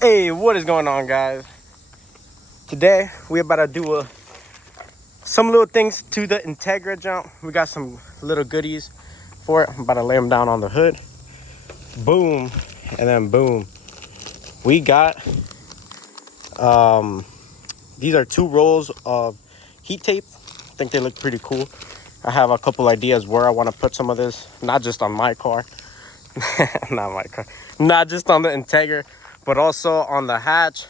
Hey, what is going on, guys? Today we about to do some little things to the Integra jump. We got some little goodies for it. I'm about to lay them down on the hood. Boom, and then boom. We got these are 2 rolls of heat tape. I think they look pretty cool. I have a couple ideas where I want to put some of this, not just on my car, not just on the Integra, but also on the hatch.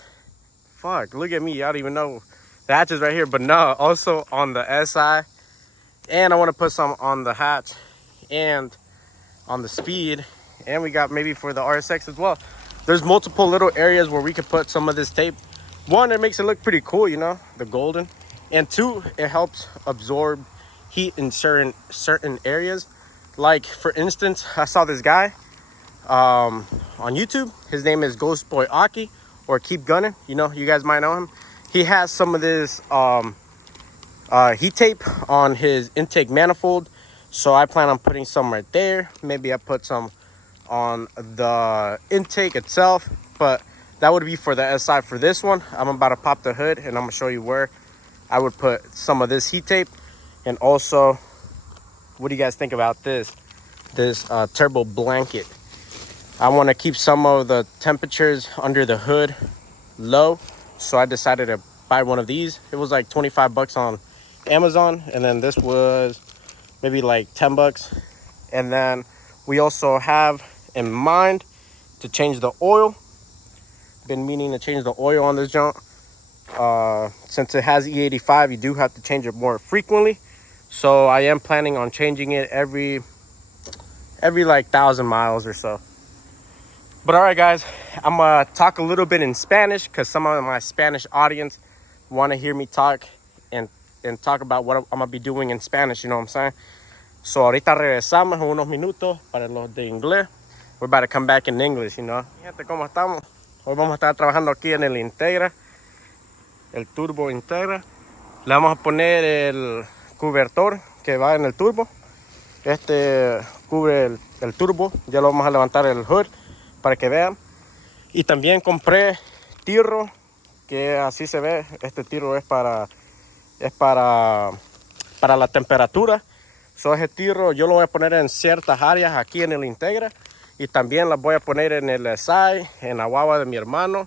Fuck, look at me, I don't even know. The hatch is right here, but no, also on the SI. And I want to put some on the hatch and on the speed. And we got maybe for the RSX as well. There's multiple little areas where we could put some of this tape. 1, it makes it look pretty cool, you know, the golden. And 2, it helps absorb heat in certain areas. Like, for instance, I saw this guy on YouTube. His name is Ghost Boy Aki, or Keep Gunning. You know, you guys might know him. He has some of this heat tape on his intake manifold. So I plan on putting some right there. Maybe I put some on the intake itself, but that would be for the SI. For this one, I'm about to pop the hood and I'm gonna show you where I would put some of this heat tape. And also, what do you guys think about this turbo blanket? I want to keep some of the temperatures under the hood low, so I decided to buy one of these. It was like 25 bucks on Amazon, and then this was maybe like 10 bucks. And then we also have in mind to change the oil. Been meaning to change the oil on this junk. Since it has E85, you do have to change it more frequently. So I am planning on changing it every like 1,000 miles or so. But all right, guys, I'm gonna talk a little bit in Spanish because some of my Spanish audience want to hear me talk and talk about what I'm gonna be doing in Spanish. You know what I'm saying? So ahorita regresamos en unos minutos para los de inglés. We're about to come back in English, you know. Gente, ¿cómo estamos? Hoy vamos a estar trabajando aquí en el Integra, el turbo Integra. Le vamos a poner el cubertor que va en el turbo. Este cubre el turbo. Ya lo vamos a levantar el hood para que vean. Y también compré tirro, que así se ve. Este tirro es para la temperatura. So, ese tirro yo lo voy a poner en ciertas áreas aquí en el Integra. Y también las voy a poner en el SI, en la guagua de mi hermano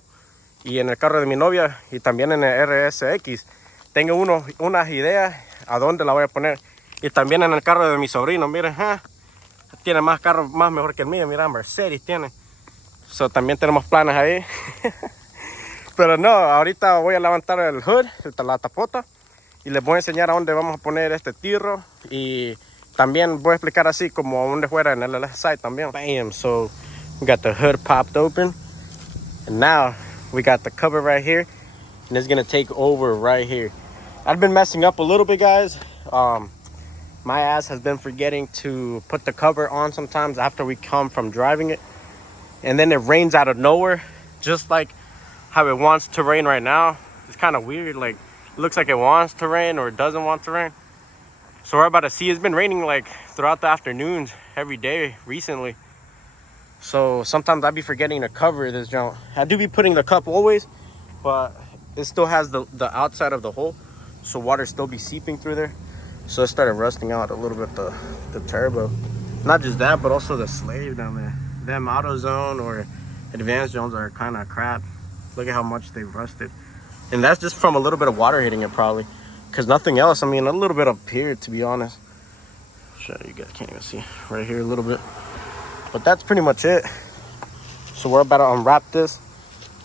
y en el carro de mi novia y también en el RSX. Tengo unas ideas a dónde la voy a poner. Y también en el carro de mi sobrino. Miren, tiene más carros más mejor que el mío. Mira, Mercedes tiene. So, también tenemos planes ahí. Pero no, ahorita voy a levantar el hood, la tapota. Y les voy a enseñar a dónde vamos a poner este tirro. Y también voy a explicar así como donde fuera en el left side también. Bam, so we got the hood popped open. And now we got the cover right here. And it's gonna take over right here. I've been messing up a little bit, guys. My ass has been forgetting to put the cover on sometimes after we come from driving it. And then it rains out of nowhere, just like how it wants to rain right now. It's kind of weird, like it looks like it wants to rain or it doesn't want to rain. So we're about to see. It's been raining like throughout the afternoons every day recently. So sometimes I be forgetting to cover this junk. I do be putting the cup always, but it still has the outside of the hole, so water still be seeping through there. So it started rusting out a little bit, the turbo. Not just that, but also the slave down there. Them AutoZone or advanced zones are kind of crap. Look at how much they've rusted. And that's just from a little bit of water hitting it probably. Because nothing else. I mean, a little bit up here, to be honest. Show you guys, can't even see. Right here a little bit. But that's pretty much it. So we're about to unwrap this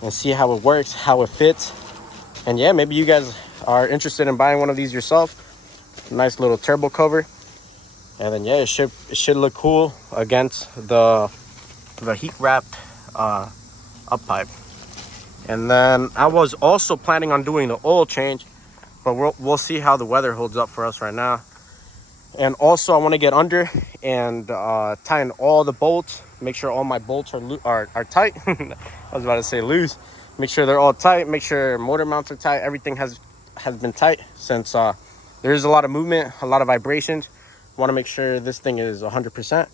and see how it works, how it fits. And yeah, maybe you guys are interested in buying one of these yourself. Nice little turbo cover. And then yeah, it should look cool against the heat wrapped up pipe. And then I was also planning on doing the oil change, but we'll see how the weather holds up for us right now. And also I want to get under and tighten all the bolts, make sure all my bolts are tight. I was about to say loose. Make sure they're all tight, make sure motor mounts are tight. Everything has been tight since there's a lot of movement, a lot of vibrations. Want to make sure this thing is 100%.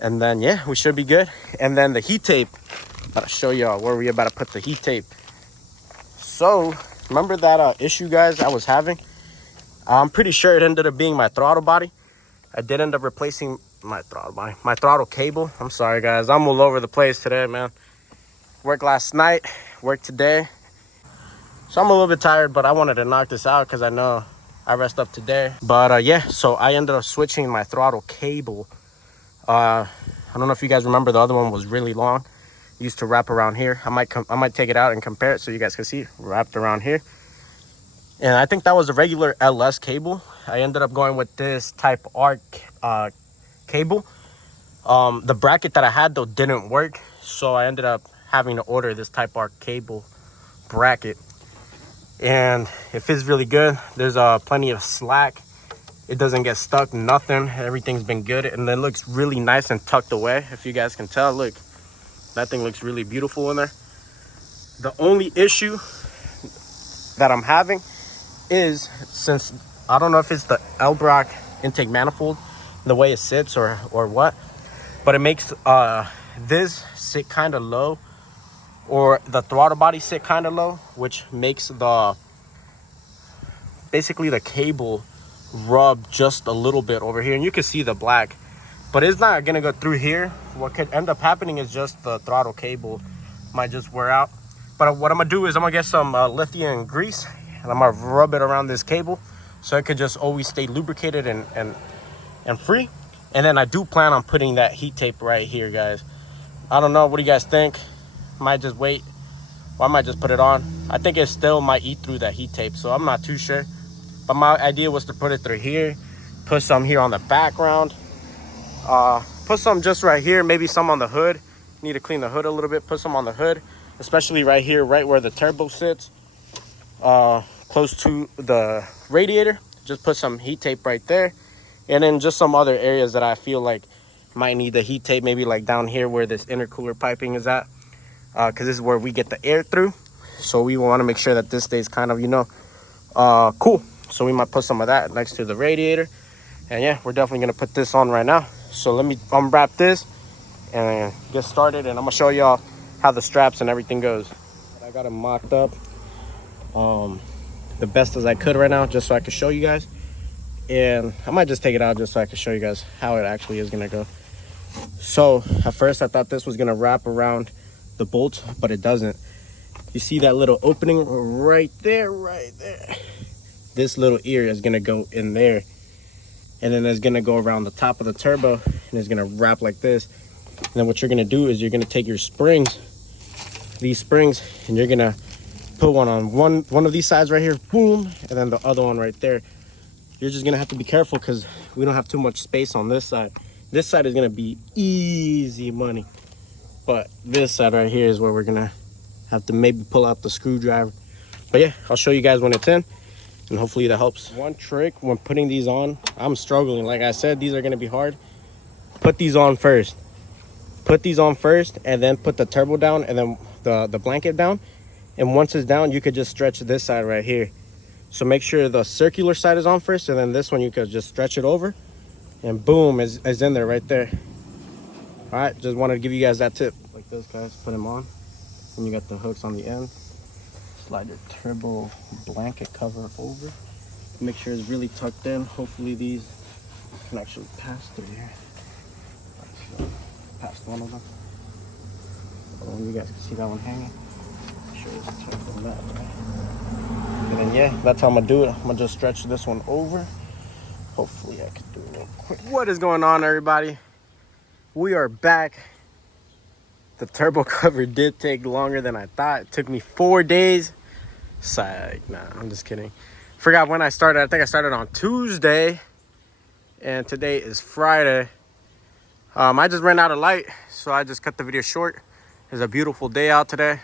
And then yeah, we should be good. And then the heat tape, I'll show y'all where we about to put the heat tape. So remember that issue, guys, I was having? I'm pretty sure it ended up being my throttle body. I did end up replacing my throttle cable. I'm sorry, guys, I'm all over the place today, man. Worked last night, worked today, so I'm a little bit tired, but I wanted to knock this out because I know I rest up today. But yeah, so I ended up switching my throttle cable. I don't know if you guys remember, the other one was really long. It used to wrap around here. I might take it out and compare it so you guys can see. Wrapped around here. And I think that was a regular LS cable. I ended up going with this type R cable. The bracket that I had though didn't work, so I ended up having to order this type R cable bracket. And it fits really good. There's plenty of slack. It doesn't get stuck, nothing. Everything's been good, and then looks really nice and tucked away. If you guys can tell, look, that thing looks really beautiful in there. The only issue that I'm having is, since I don't know if it's the Elbrock intake manifold, the way it sits or what, but it makes this sit kind of low, or the throttle body sit kind of low, which makes basically the cable rub just a little bit over here, and you can see the black, but it's not gonna go through here. What could end up happening is just the throttle cable might just wear out. But what I'm gonna do is I'm gonna get some lithium grease, and I'm gonna rub it around this cable so it could just always stay lubricated and free. And then I do plan on putting that heat tape right here, guys. I don't know, what do you guys think? Might just wait, or I might just put it on. I think it still might eat through that heat tape, so I'm not too sure. But my idea was to put it through here, put some here on the background, put some just right here, maybe some on the hood. Need to clean the hood a little bit, put some on the hood, especially right here, right where the turbo sits, close to the radiator. Just put some heat tape right there, and then just some other areas that I feel like might need the heat tape, maybe like down here where this intercooler piping is at, because this is where we get the air through. So we want to make sure that this stays kind of, you know, cool. So we might put some of that next to the radiator. And yeah, we're definitely gonna put this on right now. So let me unwrap this and get started, and I'm gonna show y'all how the straps and everything goes. I got it mocked up the best as I could right now, just so I could show you guys. And I might just take it out just so I can show you guys how it actually is gonna go. So at first I thought this was gonna wrap around the bolts, but it doesn't. You see that little opening right there, this little ear is gonna go in there, and then it's gonna go around the top of the turbo, and it's gonna wrap like this. And then what you're gonna do is you're gonna take your springs, these springs, and you're gonna put one on one of these sides right here, boom, and then the other one right there. You're just gonna have to be careful because we don't have too much space on this side. This side is gonna be easy money, but this side right here is where we're gonna have to maybe pull out the screwdriver. But yeah, I'll show you guys when it's in, and hopefully that helps. One trick when putting these on, I'm struggling. Like I said, these are gonna be hard. Put these on first. Put these on first, and then put the turbo down, and then the blanket down. And once it's down, you could just stretch this side right here. So make sure the circular side is on first, and then this one you could just stretch it over, and boom, is in there right there. All right, just wanted to give you guys that tip. Like this, guys, put them on. And you got the hooks on the end. Slide your turbo blanket cover over. Make sure it's really tucked in. Hopefully these can actually pass through here. So past one of them. Oh, you guys can see that one hanging. Make sure it's tucked on that, right? And then yeah, that's how I'm gonna do it. I'm gonna just stretch this one over. Hopefully I can do it real quick. What is going on, everybody? We are back. The turbo cover did take longer than I thought. It took me 4 days. Psych, nah, I'm just kidding. Forgot when I started. I think I started on Tuesday, and today is Friday. I just ran out of light, so I just cut the video short. It's a beautiful day out today,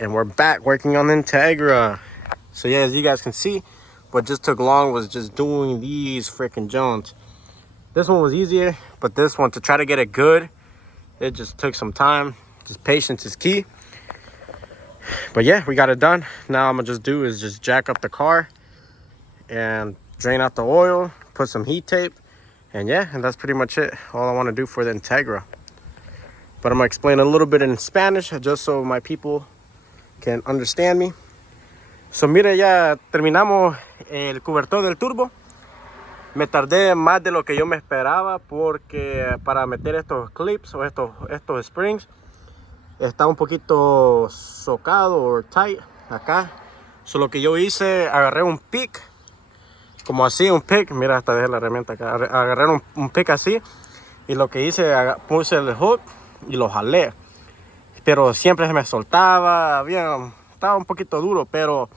and we're back working on the Integra. So yeah, as you guys can see, what just took long was just doing these freaking joints. This one was easier, but this one, to try to get it good, it just took some time. Just patience is key. But yeah, we got it done. Now I'm gonna just do is just jack up the car and drain out the oil, put some heat tape, and yeah, and that's pretty much it. All I want to do for the Integra. But I'm gonna explain a little bit in Spanish just so my people can understand me. So mire, ya terminamos el cobertor del turbo. Me tardé más de lo que yo me esperaba porque para meter estos clips o estos springs está un poquito socado o tight acá. So lo que yo hice, agarré un pick, como así, un pick. Mira, hasta dejé la herramienta acá. Agarré un pick así y lo que hice, puse el hook y lo jalé. Pero siempre se me soltaba, estaba un poquito duro, pero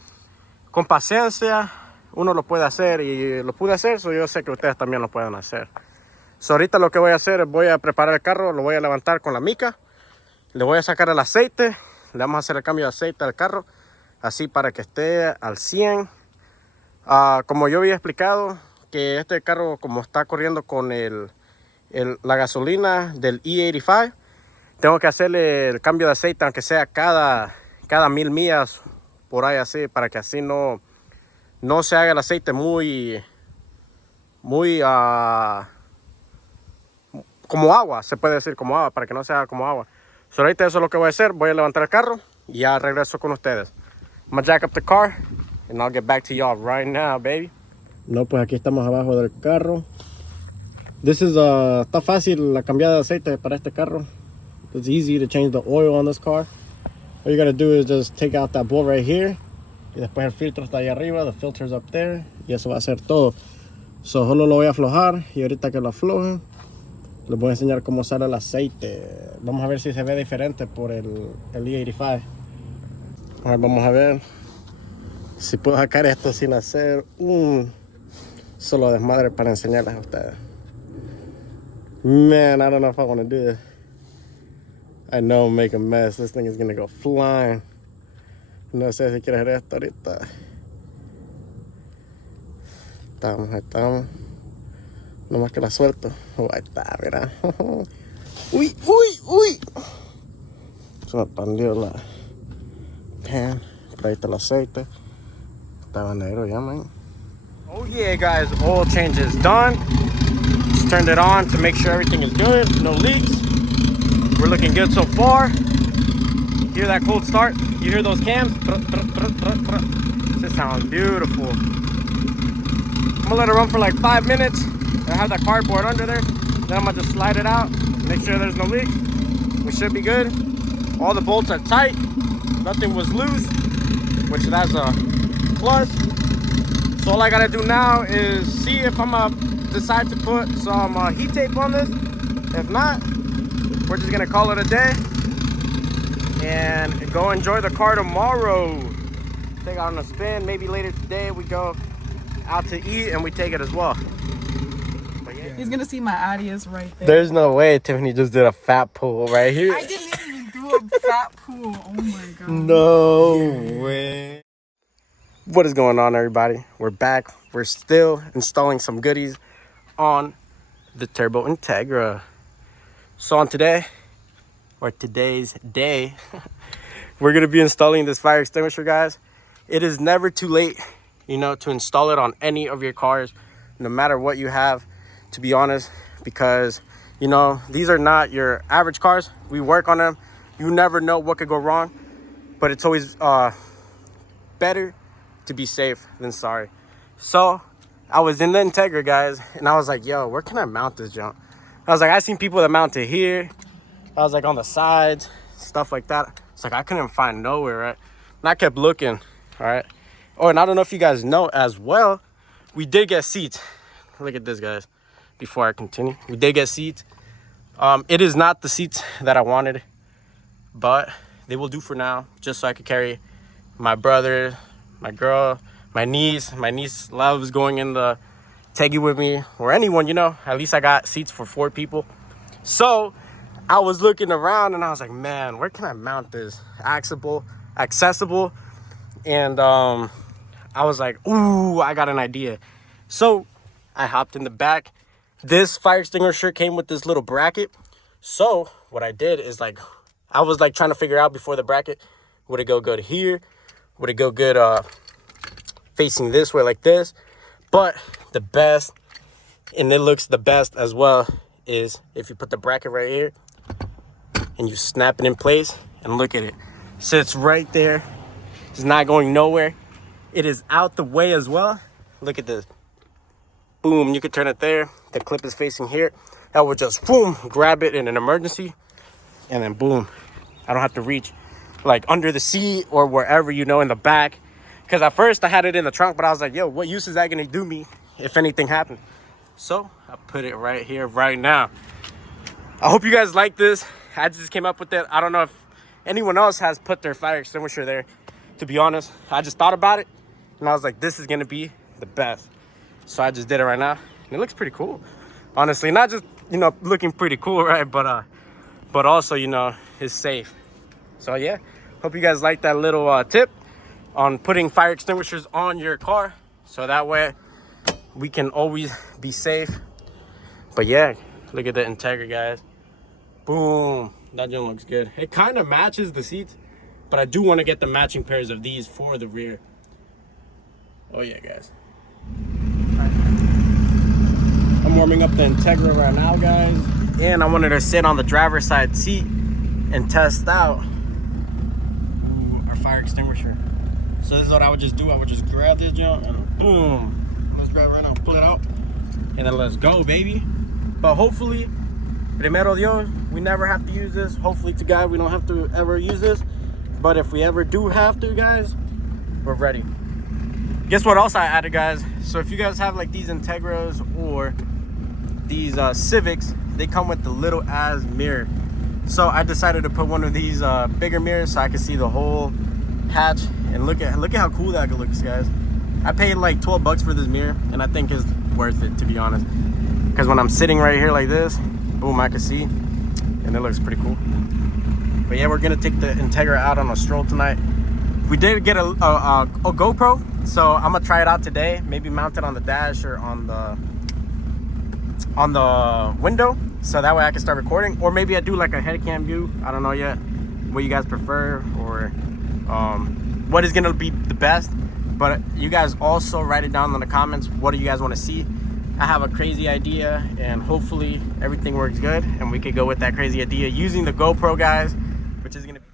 con paciencia uno lo puede hacer y lo pude hacer, so yo sé que ustedes también lo pueden hacer. So ahorita lo que voy a hacer es voy a preparar el carro, lo voy a levantar con la mica, le voy a sacar el aceite, le vamos a hacer el cambio de aceite al carro, así para que esté al 100. Como yo había explicado, que este carro como está corriendo con la gasolina del E85, tengo que hacerle el cambio de aceite, aunque sea cada 1000 millas, por ahí así, para que así no se haga el aceite muy como agua, se puede decir como agua, para que no sea como agua. So ahorita eso es lo que voy a hacer, voy a levantar el carro y ya regreso con ustedes. I'm gonna jack up the car and I'll get back to y'all right now, baby. No, pues aquí estamos abajo del carro. Está fácil la cambiada de aceite para este carro. It's easy to change the oil on this car. All you gotta do is just take out that bolt right here. Y después el filtro está ahí arriba, the filter's up there. Y eso va a ser todo. So, solo lo voy a aflojar y ahorita que lo afloje, les voy a enseñar cómo sale el aceite. Vamos a ver si se ve diferente por el E85. Ahora vamos a ver si puedo sacar esto sin hacer un solo desmadre para enseñarles a ustedes. Man, I don't know if I want to do this. I know, make a mess. This thing is gonna go flying. No sé si quieres ver esto ahorita. Ahí estamos. No más que la suelto. Oh, ahí está, mira. Uy. Se me prendió la pan. Por ahí está el aceite. Estaba negro ya, man. Oh yeah, guys. Oil change is done. Just turned it on to make sure everything is good. No leaks. We're looking good so far. Hear that cold start? You hear those cams? This sounds beautiful. I'm gonna let it run for like 5 minutes. I have that cardboard under there. Then I'm gonna just slide it out, make sure there's no leaks. We should be good. All the bolts are tight. Nothing was loose, which that's a plus. So all I gotta do now is see if I'm gonna decide to put some heat tape on this. If not, we're just gonna call it a day and go enjoy the car tomorrow. Take it on a spin. Maybe later today we go out to eat and we take it as well. But yeah. He's gonna see my audience right there. There's no way Tiffany just did a fat pull right here. I didn't even do a fat pool. Oh my god. No way. What is going on, everybody? We're back. We're still installing some goodies on the Turbo Integra. So on today's day, we're gonna be installing this fire extinguisher, guys. It is never too late, to install it on any of your cars, no matter what you have, to be honest, because these are not your average cars. We work on them. You never know what could go wrong, but it's always better to be safe than sorry. So I was in the Integra, guys, and I was like, yo, where can I mount this junk? I was like, I seen people that mount it here. I was like on the sides, stuff like that. It's like I couldn't find nowhere, right? And I kept looking, all right? Oh, and I don't know if you guys know as well, we did get seats. Look at this, guys, before I continue. We did get seats. It is not the seats that I wanted, but they will do for now, just so I could carry my brother, my girl, my niece. My niece loves going in the Teggy with me, or anyone, At least I got seats for 4 people. So I was looking around and I was like, man, where can I mount this? Accessible. And I was like, ooh, I got an idea. So I hopped in the back. This fire extinguisher came with this little bracket. So what I did is like, I was like trying to figure out before the bracket, would it go good here? Would it go good facing this way like this? But the best, and it looks the best as well, is if you put the bracket right here and you snap it in place, and look at it. Sits right there. It's not going nowhere. It is out the way as well. Look at this. Boom, you can turn it there. The clip is facing here. That will just boom, grab it in an emergency, and then boom. I don't have to reach like under the seat or wherever, you know, in the back. Because at first I had it in the trunk, but I was like, yo, what use is that gonna do me if anything happened? So I put it right here, right now. I hope you guys like this. I just came up with it. I don't know if anyone else has put their fire extinguisher there. To be honest, I just thought about it and I was like, this is gonna be the best. So I just did it right now. And it looks pretty cool. Honestly, not just, you know, looking pretty cool, right? But also, you know, it's safe. So yeah, hope you guys like that little tip on putting fire extinguishers on your car. So that way we can always be safe. But yeah, look at the Integra, guys. Boom, that joint looks good. It kind of matches the seats, but I do want to get the matching pairs of these for the rear. Oh yeah, guys. I'm warming up the Integra right now, guys. And I wanted to sit on the driver's side seat and test out our fire extinguisher. So this is what I would just do. I would just grab this jump and boom. Let's grab it right now, pull it out, and then let's go, baby. But hopefully, primero Dios, we never have to use this. Hopefully to God, we don't have to ever use this. But if we ever do have to, guys, we're ready. Guess what else I added, guys? So if you guys have like these Integras or these Civics, they come with the little ass mirror. So I decided to put one of these bigger mirrors so I can see the whole hatch. And look at how cool that looks, guys. I paid like 12 bucks for this mirror, and I think it's worth it, to be honest. Because when I'm sitting right here like this, boom, I can see, and it looks pretty cool. But yeah, we're gonna take the Integra out on a stroll tonight. We did get a GoPro, so I'm gonna try it out today. Maybe mount it on the dash or on the window, so that way I can start recording. Or maybe I do like a head cam view. I don't know yet what you guys prefer, or what is gonna be the best. But you guys also write it down in the comments. What do you guys want to see? I have a crazy idea, and hopefully everything works good and we could go with that crazy idea using the GoPro, guys, which is gonna be...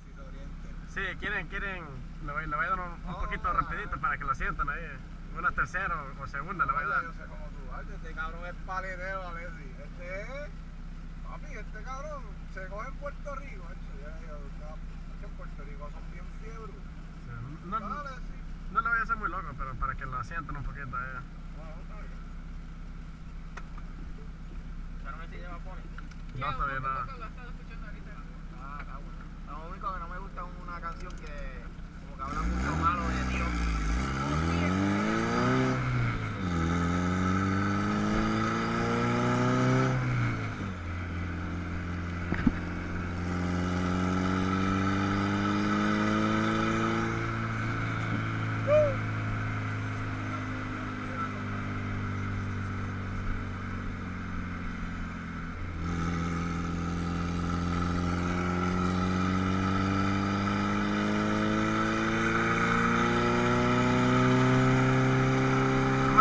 Sí, quieren, le voy a dar un poquito rapidito para que lo sientan ahí. Una tercera o segunda le voy a dar. Yo sé cómo tú vas, este cabrón es paletero, a ver si. Papi, este cabrón se coge en Puerto Rico, en Puerto Rico son bien fiebres. No le voy a hacer muy loco, pero para que lo sientan un poquito ahí. No sabía nada. Lo único que no me gusta es una canción que como que habla mucho malo de Dios.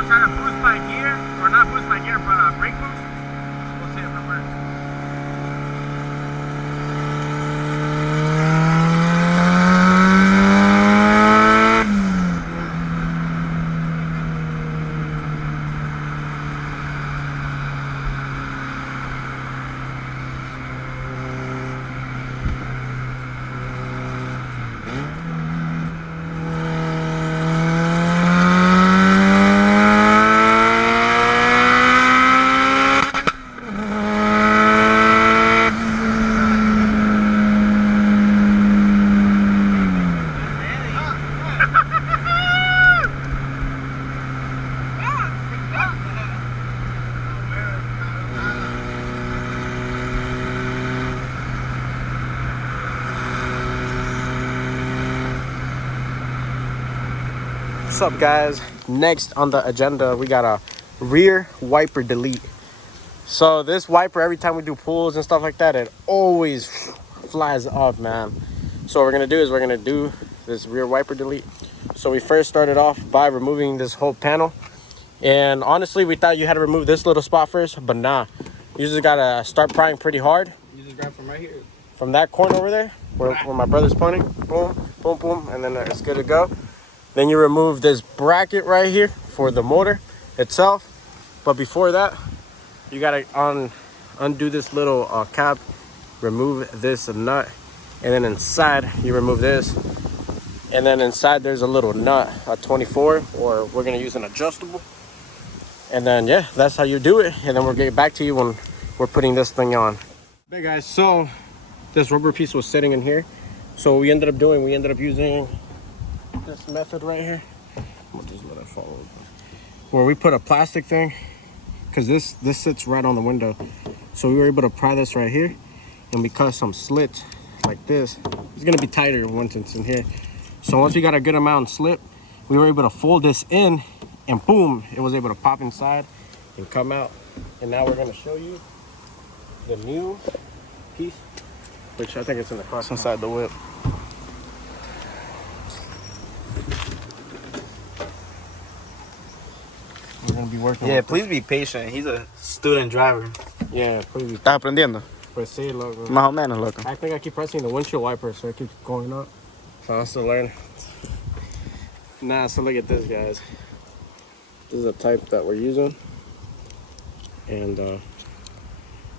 Try to boost my gear, or not boost my gear, but brake boost. We'll see if it works. What's up, guys? Next on the agenda, we got a rear wiper delete. So this wiper, every time we do pulls and stuff like that, it always flies off, man. So what we're gonna do is we're gonna do this rear wiper delete. So we first started off by removing this whole panel, and honestly we thought you had to remove this little spot first, but nah, you just gotta start prying pretty hard. You just grab from right here. From that corner over there where my brother's pointing, boom, boom, boom, and then it's good to go. Then you remove this bracket right here for the motor itself, but before that you gotta undo this little cap, remove this nut, and then inside you remove this, and then inside there's a little nut, a 24, or we're gonna use an adjustable. And then yeah, that's how you do it, and then we'll get back to you when we're putting this thing on. Hey guys, so this rubber piece was sitting in here, so we ended up using this method right here. We'll just let it fall over, where we put a plastic thing, because this sits right on the window, so we were able to pry this right here, and we cut some slits like this. It's gonna be tighter once it's in here. So once we got a good amount of slip, we were able to fold this in, and boom, it was able to pop inside and come out. And now we're gonna show you the new piece, which I think it's in the car. It's inside the whip. We're gonna be working. Yeah, with please be patient. He's a student driver. Yeah, please. ¿Estás aprendiendo? Pues sí, loco. Más o menos, loco. I think I keep pressing the windshield wiper, so it keeps going up. So I'm still learning. Nah, so look at this, guys. This is a type that we're using. And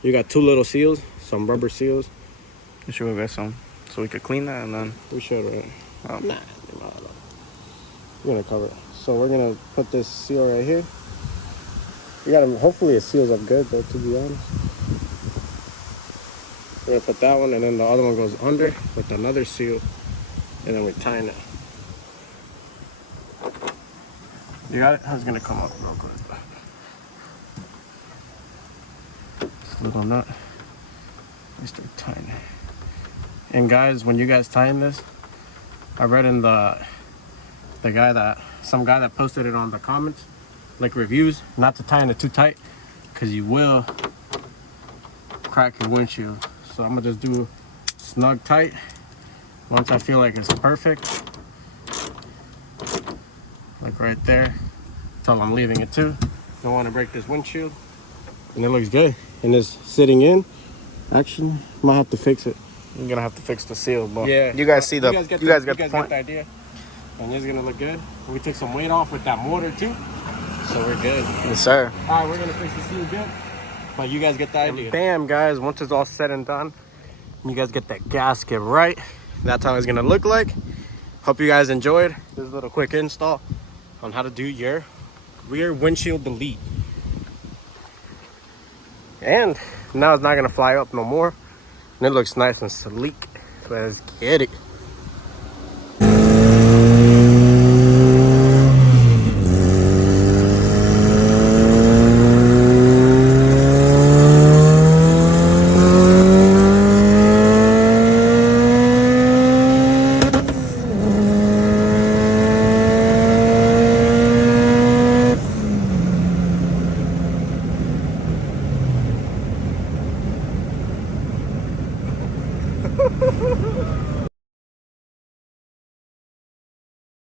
you got two little seals, some rubber seals. You should get some so we could clean that and then. We should, right? Oh. Nah, we're gonna cover it. So we're gonna put this seal right here. You gotta, hopefully it seals up good though, to be honest. We're gonna put that one, and then the other one goes under with another seal, and then we're tying it. You got it? How's it gonna come up real quick? Just a little nut. We start tying it. And guys, when you guys tying this, I read in some guy that posted it on the comments, like reviews, not to tie it too tight, because you will crack your windshield. So I'm gonna just do snug tight. Once I feel like it's perfect, like right there, until I'm leaving it too. Don't want to break this windshield. And it looks good. And it's sitting in. Actually, might have to fix it. You're gonna have to fix the seal, but Yeah. you guys see the You guys get the point. the idea. And it's gonna look good. We took some weight off with that motor too, so we're good. Yes, sir. All right, we're gonna fix the seal good, but you guys get the idea. And bam, guys, once it's all said and done, you guys get that gasket right. That's how it's gonna look like. Hope you guys enjoyed this little quick install on how to do your rear windshield delete. And now it's not gonna fly up no more, and it looks nice and sleek. Let's get it.